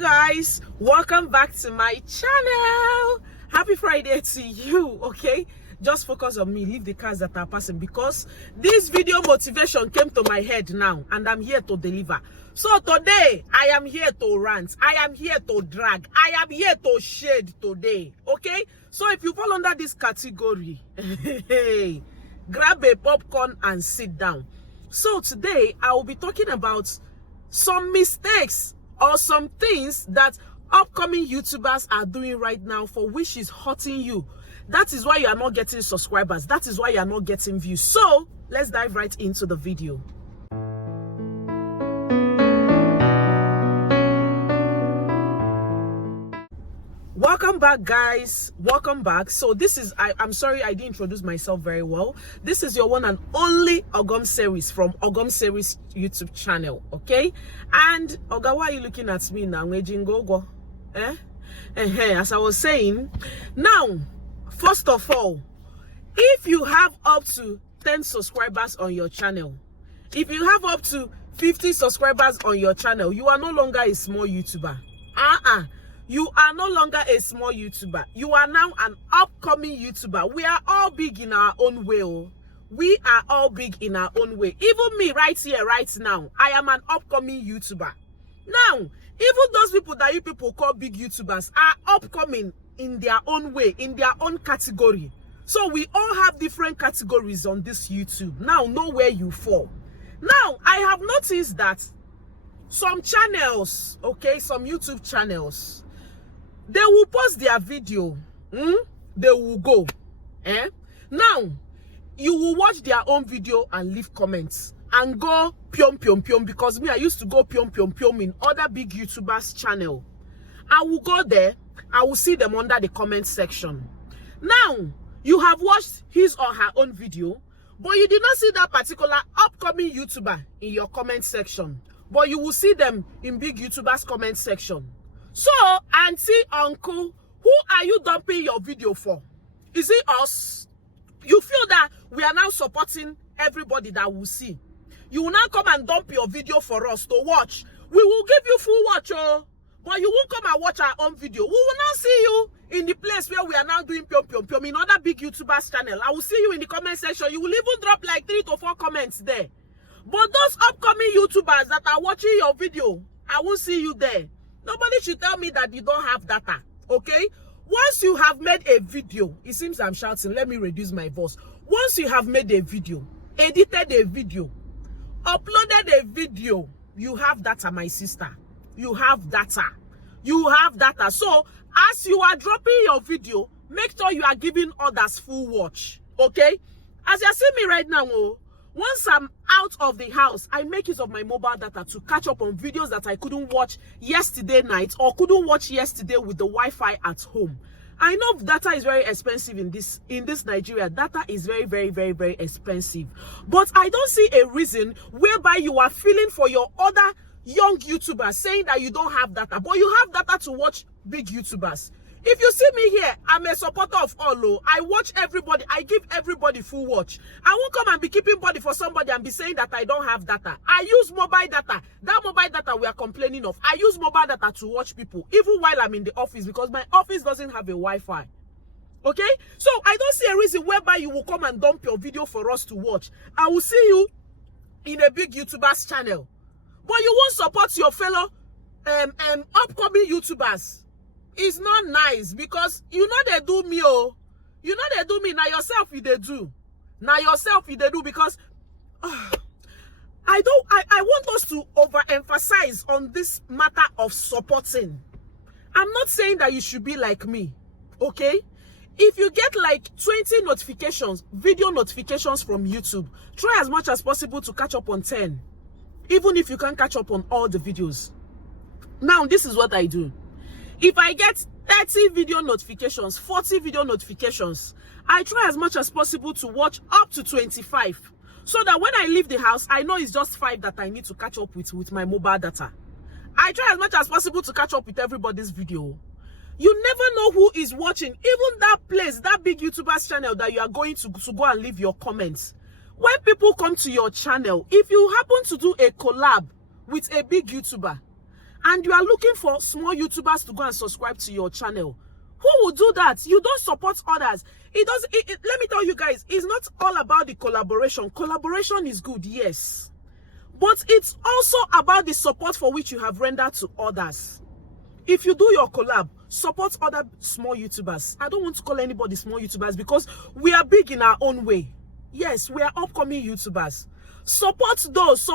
Guys, welcome back to my channel. Happy Friday to you. Okay, just focus on me, leave the cars that are passing, because this video motivation came to my head now and I'm here to deliver. So today I am here to rant, I am here to drag, I am here to shade today. Okay, so if you fall under this category, grab a popcorn and sit down. So today I will be talking about some mistakes or some things that upcoming YouTubers are doing right now for which is hurting you. That is why you are not getting subscribers. That is why you are not getting views. So let's dive right into the video. Welcome back, guys. Welcome back. So this is, I'm sorry I didn't introduce myself very well. This is your one and only OGOM'S series from OGOM'S series YouTube channel. Okay, and Oga, why are you looking at me now? As I was saying, now first of all, if you have up to 10 subscribers on your channel, if you have up to 50 subscribers on your channel, you are no longer a small YouTuber. You are no longer a small YouTuber. You are now an upcoming YouTuber. We are all big in our own way. We are all big in our own way. Even me right here, right now, I am an upcoming YouTuber. Now, even those people that you people call big YouTubers are upcoming in their own way, in their own category. So we all have different categories on this YouTube. Now, know where you fall. Now, I have noticed that some channels, okay, some YouTube channels, they will post their video, they will go. Now, you will watch their own video and leave comments and go pium pium pium, because me, I used to go pium pium pium in other big YouTubers channel. I will go there, I will see them under the comment section. Now, you have watched his or her own video, but you did not see that particular upcoming YouTuber in your comment section, but you will see them in big YouTubers comment section. So, auntie, uncle, who are you dumping your video for? Is it us? You feel that we are now supporting everybody that will see. You will now come and dump your video for us to watch. We will give you full watch, but you won't come and watch our own video. We will now see you in the place where we are now doing pium pium pium in other big YouTubers channel. I will see you in the comment section. You will even drop like 3 to 4 comments there. But those upcoming YouTubers that are watching your video, I will see you there. Nobody should tell me that you don't have data, okay? Once you have made a video, it seems I'm shouting, let me reduce my voice. Once you have made a video, edited a video, uploaded a video, you have data, my sister. You have data. You have data. So, as you are dropping your video, make sure you are giving others full watch, okay? As you see me right now, once I'm out of the house, I make use of my mobile data to catch up on videos that I couldn't watch yesterday night or couldn't watch yesterday with the Wi-Fi at home. I know data is very expensive in this Nigeria. Data is very, very, very, very expensive. But I don't see a reason whereby you are feeling for your other young YouTubers saying that you don't have data, but you have data to watch big YouTubers. If you see me here, I'm a supporter of all. I watch everybody. I give everybody full watch. I won't come and be keeping body for somebody and be saying that I don't have data. I use mobile data. That mobile data we are complaining of. I use mobile data to watch people, even while I'm in the office, because my office doesn't have a Wi-Fi. Okay? So I don't see a reason whereby you will come and dump your video for us to watch. I will see you in a big YouTuber's channel. But you won't support your fellow upcoming YouTubers. It's not nice, because you know they do me, you know they do me. Now yourself you they do. Now yourself you they do, because I want us to overemphasize on this matter of supporting. I'm not saying that you should be like me, okay? If you get like 20 notifications, video notifications from YouTube, try as much as possible to catch up on 10. Even if you can't catch up on all the videos. Now, this is what I do. If I get 30 video notifications, 40 video notifications, I try as much as possible to watch up to 25. So that when I leave the house, I know it's just 5 that I need to catch up with my mobile data. I try as much as possible to catch up with everybody's video. You never know who is watching. Even that place, that big YouTuber's channel that you are going to go and leave your comments. When people come to your channel, if you happen to do a collab with a big YouTuber, and you are looking for small YouTubers to go and subscribe to your channel. Who will do that? You don't support others. Let me tell you guys, it's not all about the collaboration. Collaboration is good, yes. But it's also about the support for which you have rendered to others. If you do your collab, support other small YouTubers. I don't want to call anybody small YouTubers because we are big in our own way. Yes, we are upcoming YouTubers. Support those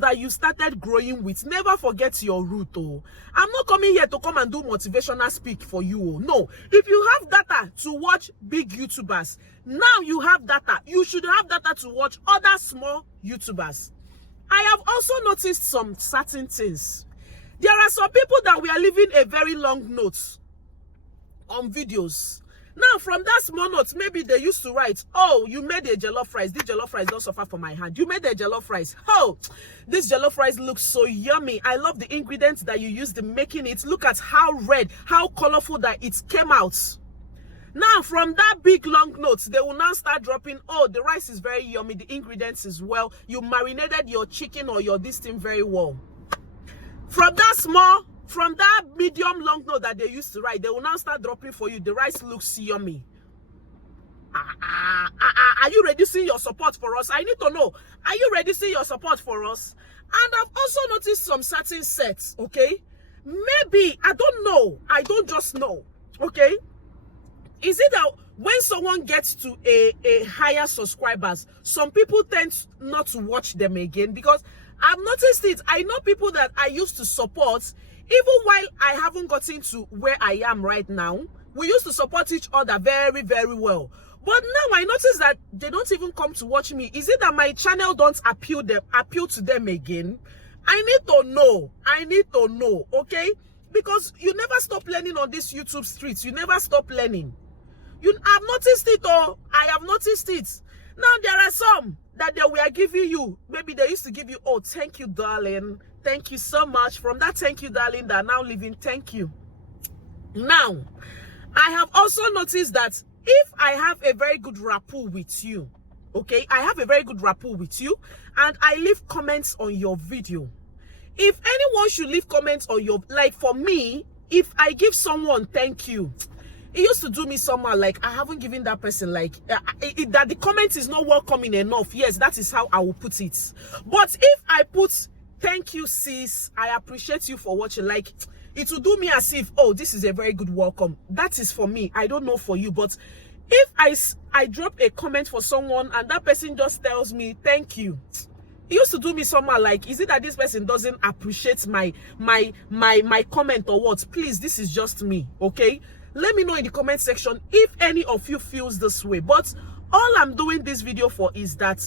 that you started growing with. Never forget your root. Oh, I'm not coming here to come and do motivational speak for you. Oh, no. If you have data to watch big YouTubers, now you have data. You should have data to watch other small YouTubers. I have also noticed some certain things. There are some people that we are leaving a very long note on videos. Now, from that small note, maybe they used to write, oh, you made a jollof rice. This jollof rice don't suffer from my hand. You made a jollof rice. Oh, this jollof rice looks so yummy. I love the ingredients that you used in making it. Look at how red, how colorful that it came out. Now, from that big long note, they will now start dropping, oh, the rice is very yummy. The ingredients is well. You marinated your chicken or your this thing very well. From that medium long note that they used to write, they will now start dropping for you. The rice looks yummy. Are you reducing your support for us? I need to know. Are you reducing your support for us? And I've also noticed some certain sets, okay? Maybe, I don't know. I don't just know, okay? Is it that when someone gets to a higher subscribers, some people tend not to watch them again? Because I've noticed it. I know people that I used to support, even while I haven't gotten to where I am right now. We used to support each other very, very well. But now I notice that they don't even come to watch me. Is it that my channel don't appeal to them again? I need to know. I need to know, okay? Because you never stop learning on these YouTube streets. You never stop learning. I've noticed it, oh. I have noticed it. Now there are some that they were giving you. Maybe they used to give you, oh, thank you, darling. Thank you so much. From that thank you, darling, they're now leaving thank you. Now, I have also noticed that if I have a very good rapport with you, okay, I have a very good rapport with you, and I leave comments on your video. If anyone should leave comments on your, like for me, if I give someone thank you, it used to do me somehow like I haven't given that person like that the comment is not welcoming enough. Yes, that is how I will put it. But if I put thank you, sis, I appreciate you for watching, like it will do me as if, oh, this is a very good welcome. That is for me. I don't know for you, but if I drop a comment for someone and that person just tells me thank you, it used to do me somehow like, is it that this person doesn't appreciate my comment or what? Please, this is just me, okay? Let me know in the comment section if any of you feels this way. But all I'm doing this video for is that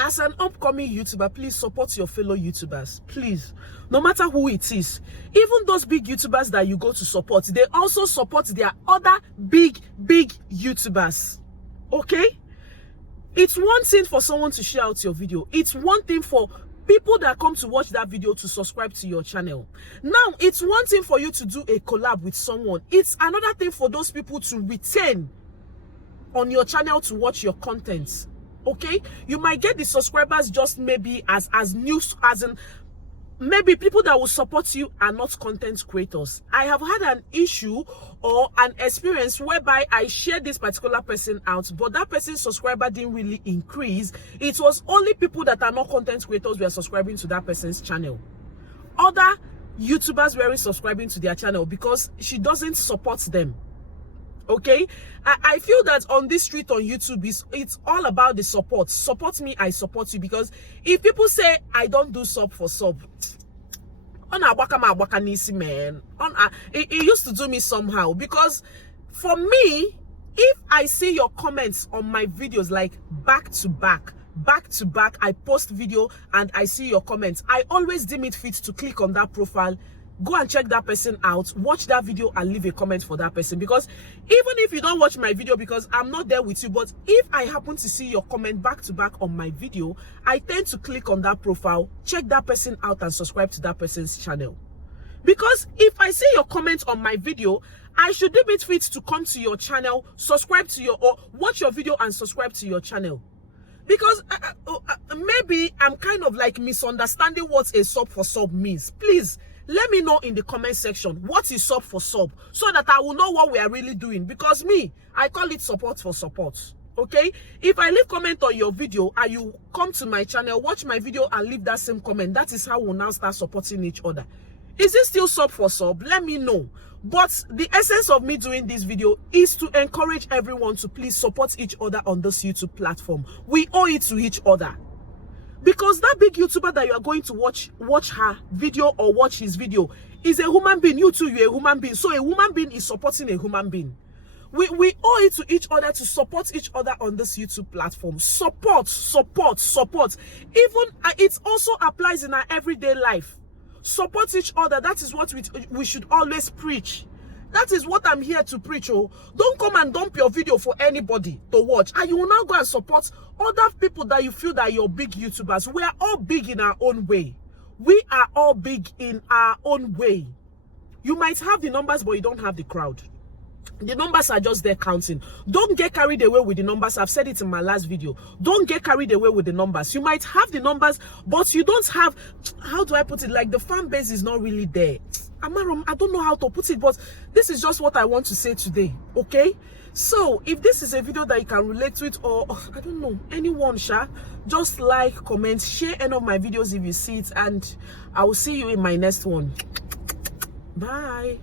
as an upcoming YouTuber, please support your fellow YouTubers. Please, no matter who it is. Even those big YouTubers that you go to support, they also support their other big YouTubers. Okay? It's one thing for someone to share out your video. It's one thing for people that come to watch that video to subscribe to your channel. Now, it's one thing for you to do a collab with someone. It's another thing for those people to retain on your channel to watch your content. Okay? You might get the subscribers just maybe as news, as in maybe people that will support you are not content creators. I have had an issue or an experience whereby I shared this particular person out, but that person's subscriber didn't really increase. It was only people that are not content creators were subscribing to that person's channel. Other YouTubers weren't subscribing to their channel because she doesn't support them. Okay, I feel that on this street on YouTube it's all about the support. Support me, I support you. Because if people say I don't do sub for sub, man, it used to do me somehow. Because for me, if I see your comments on my videos like back to back, I post video and I see your comments, I always deem it fit to click on that profile, go and check that person out, watch that video and leave a comment for that person. Because even if you don't watch my video because I'm not there with you, but if I happen to see your comment back to back on my video, I tend to click on that profile, check that person out and subscribe to that person's channel. Because if I see your comment on my video, I should deem it fit to come to your channel, subscribe to your, or watch your video and subscribe to your channel. Because maybe I'm kind of like misunderstanding what a sub for sub means. Please, let me know in the comment section what is sub for sub, so that I will know what we are really doing. Because me, I call it support for support. Okay? If I leave comment on your video and you come to my channel, watch my video and leave that same comment, that is how we'll now start supporting each other. Is it still sub for sub? Let me know. But the essence of me doing this video is to encourage everyone to please support each other on this YouTube platform. We owe it to each other. Because that big YouTuber that you are going to watch her video or watch his video is a human being. You too, you're a human being. So a human being is supporting a human being. We owe it to each other to support each other on this YouTube platform. Support, support, support. Even it also applies in our everyday life. Support each other. That is what we should always preach. That is what I'm here to preach. Oh, don't come and dump your video for anybody to watch, and you will now go and support other people that you feel that you're big YouTubers. We are all big in our own way. We are all big in our own way. You might have the numbers, but you don't have the crowd. The numbers are just there counting. Don't get carried away with the numbers. I've said it in my last video. Don't get carried away with the numbers. You might have the numbers, but you don't have, how do I put it? Like the fan base is not really there. I don't know how to put it, but this is just what I want to say today. Okay? So if this is a video that you can relate to it, or I don't know, anyone, just like, comment, share any of my videos if you see it, and I will see you in my next one. Bye.